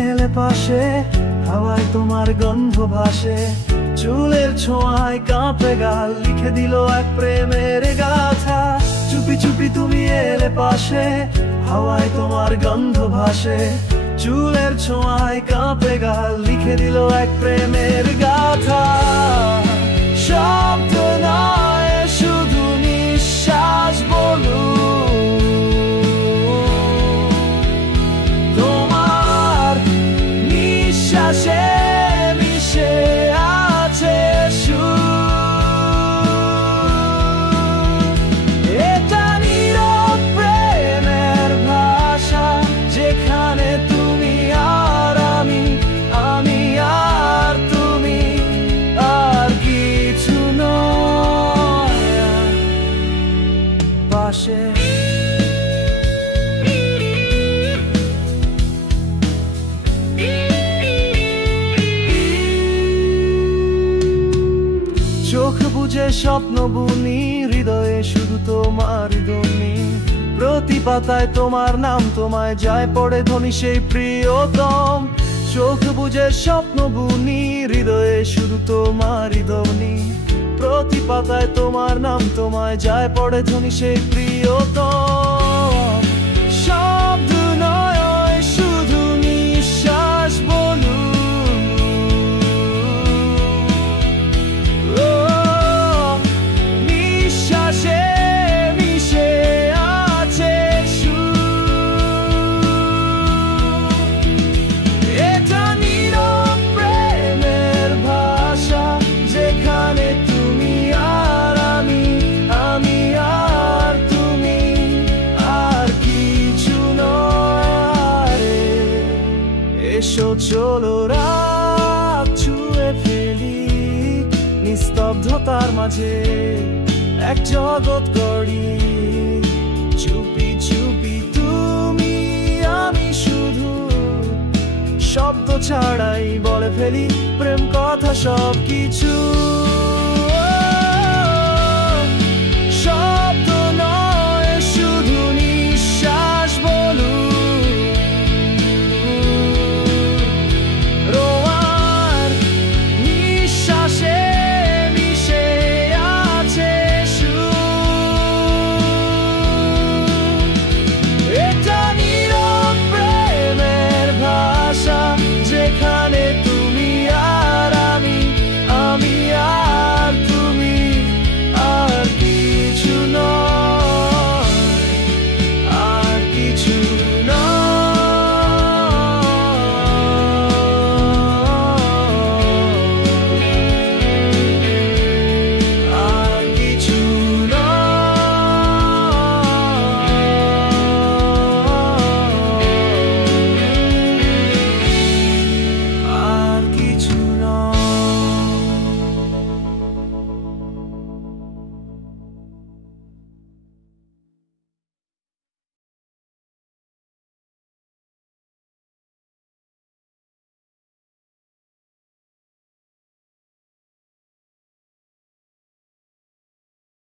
এলে পাশে, হাওয়ায় তোমার গন্ধ ভাসে, চুলের ছোঁয়ায় কাঁপে গাল, লিখে দিল এক প্রেমের গাথা। চুপি চুপি তুমি এলে পাশে, হাওয়ায় তোমার গন্ধ ভাসে, চুলের ছোঁয়ায় কাঁপে গাল, লিখে দিল এক প্রেমের গাথা। শব্দ নয় শুধু নিঃশ্বাস বলু, তোমার নিঃশ্বাসে মিশে আছে সুর। এটা নীরব প্রেমের ভাষা, যেখানে তুমি আর আমি, আমি আর তুমি, আর কিছু নয় পাশে। চোখ বুঝে স্বপ্ন বুনি, হৃদয়ে শুধু তোমার ধ্বনি, প্রতি পাতায় তোমার নাম, তোমায় যায় পড়ে ধ্বনি সেই প্রিয়তম। চোখ বুঝে স্বপ্ন বুনি, হৃদয়ে শুধু তোমার ধ্বনি, প্রতি পাতায় তোমার নাম, তোমায় যায় পড়ে ধ্বনি সেই প্রিয়তম। শব্দ নয় শুধু নিঃশ্বাস বলু, নিঃশ্বাসে মিশে আছে সুর। এটা নীরব প্রেমের ভাষা, যেখানে তুমি আর আমি, আমি আর তুমি, আর কিছু নয়। এসো চলো রাত ছুঁয়ে ফেলি, নিস্তব্ধতার মাঝে এক জগৎ গড়ি। চুপি চুপি তুমি আমি শুধু, শব্দ ছাড়াই বলে ফেলি প্রেম কথা সব কিছু।